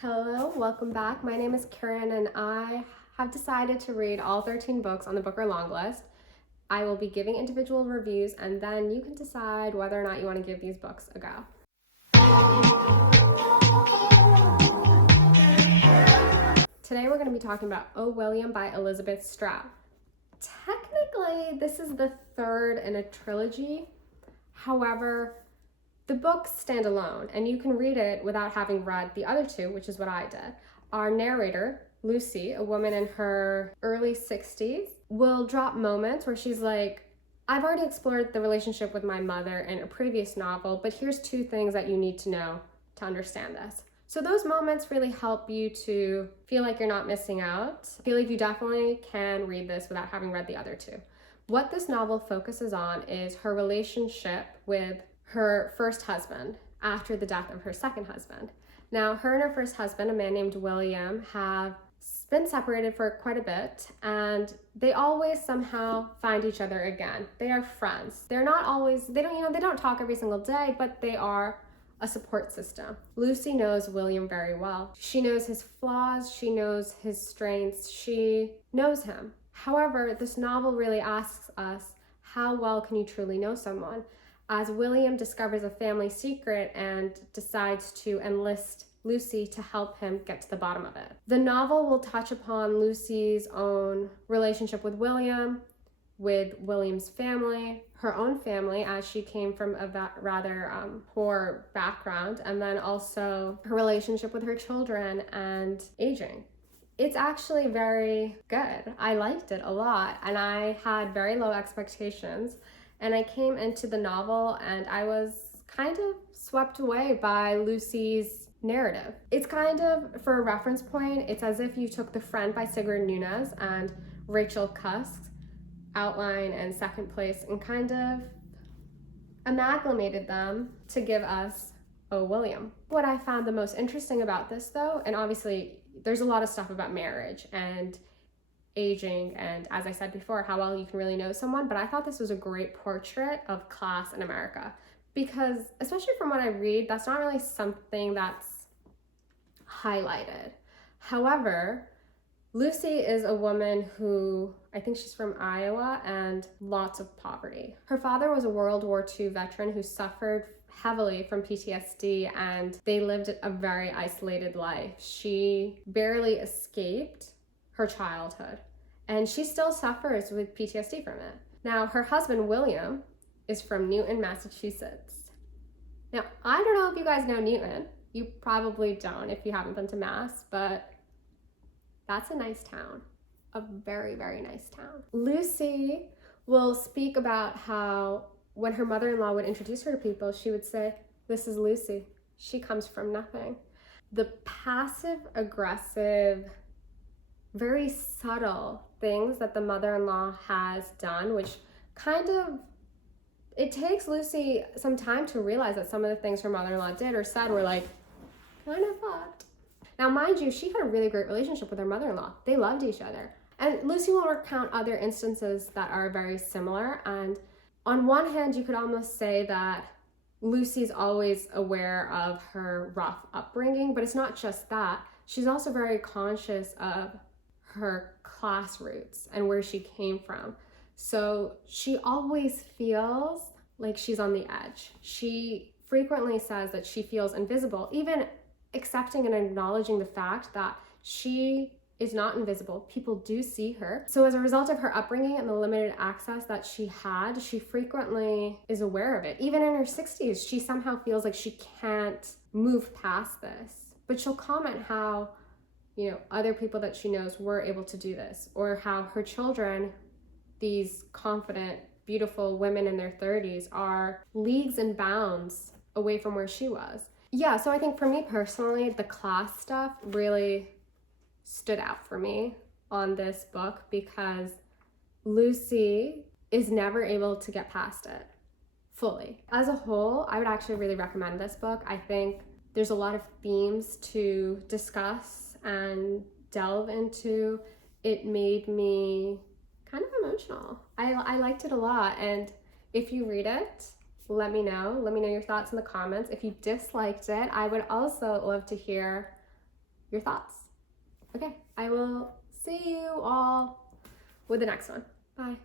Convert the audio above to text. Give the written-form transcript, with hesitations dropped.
Hello, welcome back. My name is Kiran and I have decided to read all 13 books on the BOOKER Longlist. I will be giving individual reviews and then you can decide whether or not you want to give these books a go. Today we're going to be talking about Oh William by Elizabeth Strout. Technically, this is the third in a trilogy. However, the books stand alone, and you can read it without having read the other two, which is what I did. Our narrator, Lucy, a woman in her early 60s, will drop moments where she's like, I've already explored the relationship with my mother in a previous novel, but here's two things that you need to know to understand this. So those moments really help you to feel like you're not missing out. I feel like you definitely can read this without having read the other two. What this novel focuses on is her relationship with her first husband after the death of her second husband. Now, her and her first husband, a man named William, have been separated for quite a bit, and they always somehow find each other again. They are friends. They're not always, they don't talk every single day, but they are a support system. Lucy knows William very well. She knows his flaws, she knows his strengths, she knows him. However, this novel really asks us, how well can you truly know someone? As William discovers a family secret and decides to enlist Lucy to help him get to the bottom of it. The novel will touch upon Lucy's own relationship with William, with William's family, her own family, as she came from a rather poor background, and then also her relationship with her children and aging. It's actually very good. I liked it a lot, and I had very low expectations. And I came into the novel and I was kind of swept away by Lucy's narrative. It's kind of, for a reference point, it's as if you took The Friend by Sigrid Nunez and Rachel Cusk's outline and second place and kind of amalgamated them to give us Oh William. What I found the most interesting about this though, and obviously there's a lot of stuff about marriage and aging and, as I said before, how well you can really know someone, but I thought this was a great portrait of class in America because, especially from what I read, that's not really something that's highlighted. However, Lucy is a woman who, I think she's from Iowa, and lots of poverty. Her father was a World War II veteran who suffered heavily from PTSD, and they lived a very isolated life. She barely escaped her childhood, and she still suffers with PTSD from it. Now, her husband, William, is from Newton, Massachusetts. Now, I don't know if you guys know Newton. You probably don't if you haven't been to Mass, but that's a nice town. A very, very nice town. Lucy will speak about how when her mother-in-law would introduce her to people, she would say, "This is Lucy. She comes from nothing." The passive-aggressive, very subtle things that the mother-in-law has done, which kind of, it takes Lucy some time to realize that some of the things her mother-in-law did or said were like kind of fucked. Now, mind you, she had a really great relationship with her mother-in-law. They loved each other. And Lucy will recount other instances that are very similar. And on one hand, you could almost say that Lucy's always aware of her rough upbringing, but it's not just that. She's also very conscious of her class roots and where she came from. So she always feels like she's on the edge. She frequently says that she feels invisible, even accepting and acknowledging the fact that she is not invisible. People do see her. So as a result of her upbringing and the limited access that she had, she frequently is aware of it. Even in her 60s, she somehow feels like she can't move past this. But she'll comment how, other people that she knows were able to do this, or how her children, these confident, beautiful women in their 30s, are leagues and bounds away from where she was. Yeah, so I think for me personally, the class stuff really stood out for me on this book because Lucy is never able to get past it fully. As a whole, I would actually really recommend this book. I think there's a lot of themes to discuss and delve into. It made me kind of emotional. I liked it a lot, and if you read it, let me know your thoughts in the comments. If you disliked it, I would also love to hear your thoughts. Okay, I will see you all with the next one. Bye.